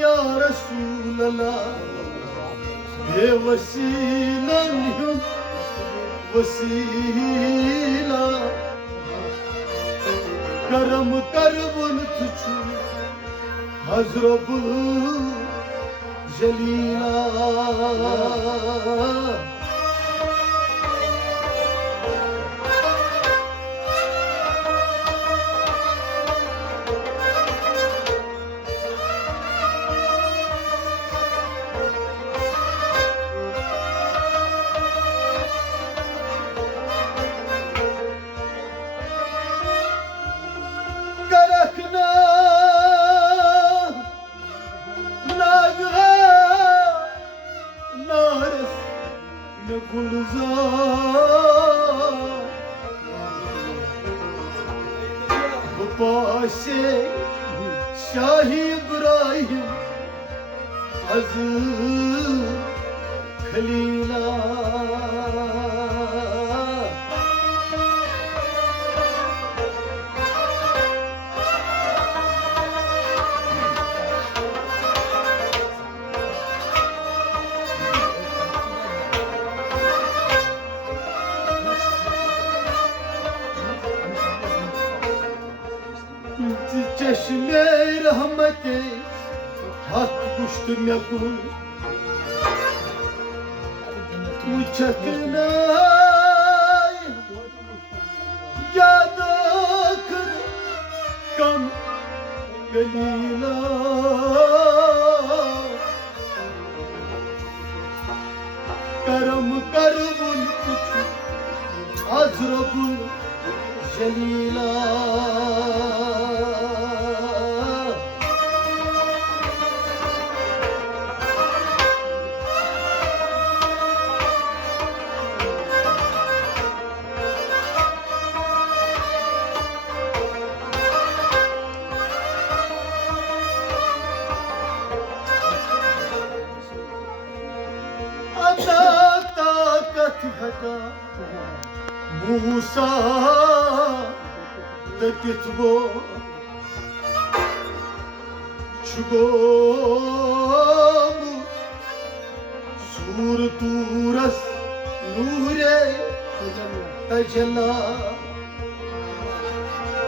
या रसूल अल्लाह बेवसीलन हुन वसीला करम करबुन तुझु हजरबुल जलीला करखना नागहा नारस न गुलजार पाशे शाही इब्राहिम अज खलीला चश्मे रहमते हक पुष्ट में कुल उचकना याद कर कम गलीला करम करबुल अजरबुल जलीला ताकत हटा मूसा तकितबो छुगोम सूरतूरस नूरे तजला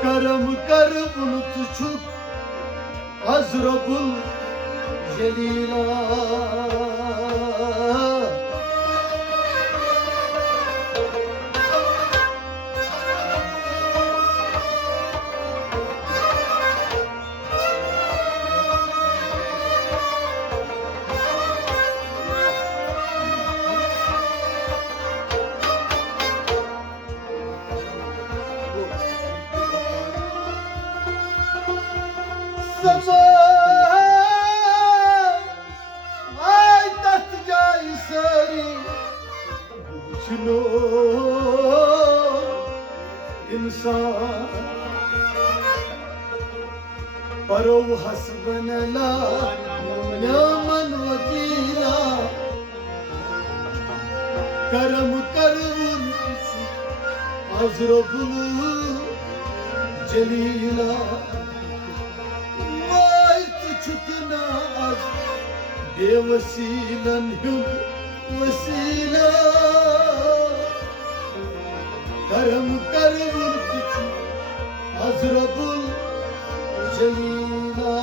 करम करबुल तुझु अजरबुल जलीला आई तत जाई सरी चलो इंसान परो हसबन ला निअमन वकीला करम करबुल अजरबुल जलीला छुकना आज बेवसीलन हुन वसीला करम करबुल अजरबुल जलीला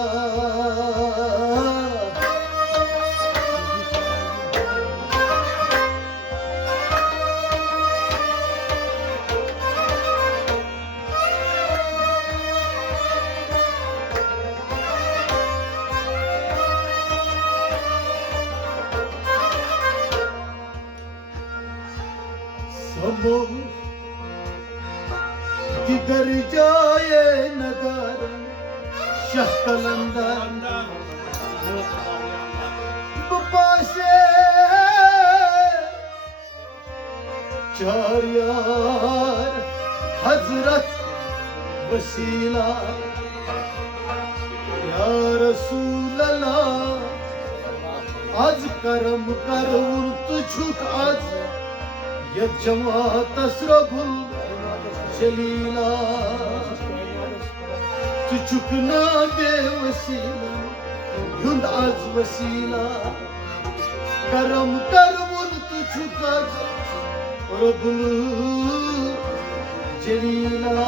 किगर जाए नगर शाह कलंदर पाशे चार यार हजरत वसीला या रसूल अल्लाह आज करम कर तुझुक आज ये जमात असरबुल जलीला तुझुक ना बेवसीला युंद आज वसीला करम करमुन तुझुक आज रब्बुल जलीला